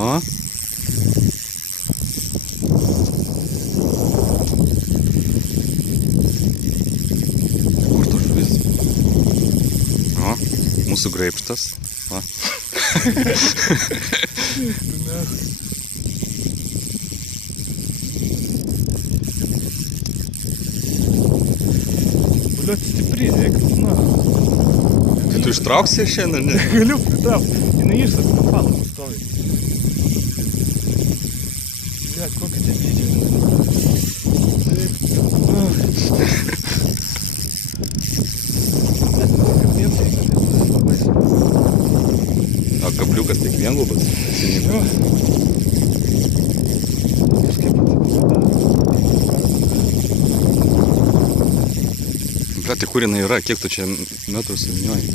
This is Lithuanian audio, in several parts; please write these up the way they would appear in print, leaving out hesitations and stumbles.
Aha. Kur to žuvis? O, mūsų graibštas. Va. Bliot stipri, na. Tai tu ištrauksi šiandien, ne? Galiu pritraukti. Jinai išsaka, kad palas stovi. Bliot, kokia čia A kabliukas tik vienlubas? Jo. Bля, tai kur jinai yra? Kiek tu čia metrų suminioji?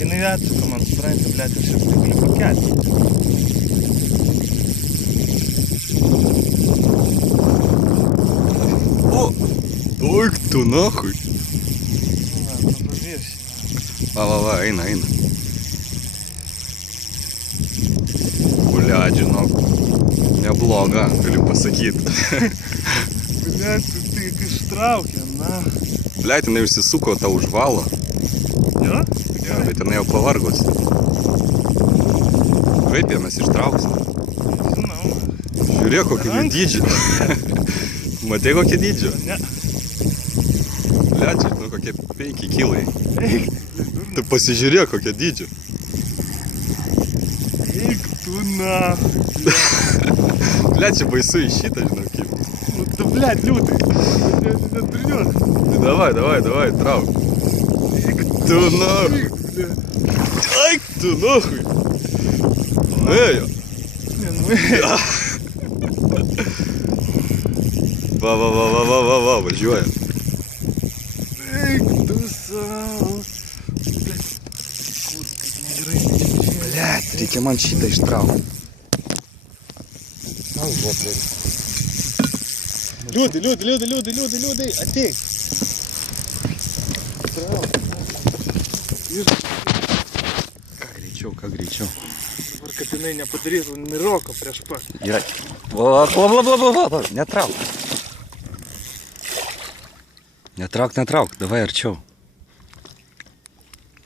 Jinai atsuka man, supranti, blėt, aš jau galiu pakelti. O! Oik tu, nahui! Na, pavirši. Va, eina. Bля, žinok, nebloga, galiu pasakyti. Blėt, tu tik ištraukė, na. Bля, jinai užsisuko tą užvalo. Jo? Ja, bet jinai jau pavargosi. Kaip ją mes ištrauksim? Žinau. Žiūrėk, kokį jų dydžių. Matei kokį dydžių? Ne. Bля, čia, nu, kokie 5 kilai. Eik, Tu pasižiūrėk, kokie dydžių. eik tu na. Bля, čia baisu į šitą, žinau, kaip. Nu, tu blėt, liūtai. Neturniuot. Tai davai, trauk. Eik Tu nahui. blėt. Eik tu nahui. Ėjo. Nenuėjo. Va, važiuoja. Eik tu savo. Blėt. Kur, kaip negerai. Bля, reikia man šitą ištraukti. Liūdai, ateik. Ką greičiau. Dabar, kad jinai nepadarytų miroko prieš pat. Gerai. Va, netrauk. Netrauk, davai arčiau.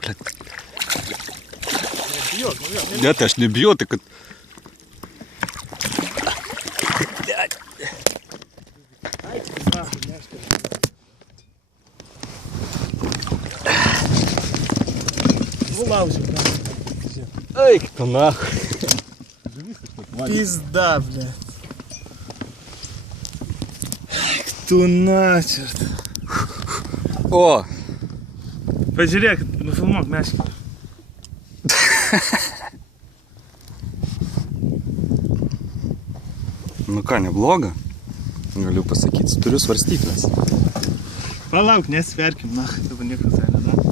Bля, Nebijok, nu jo. ne, tai aš nebijau, tai kad... Nulaužiu. Eik, tu nahui. Pizda, blėt. Tu načert. O, Pažiūrėk, nufilmuok meškį. nu ką, nebloga. Galiu pasakyti, turiu svarstyklės. Palauk, nesverkim, na, dabar niekas neina.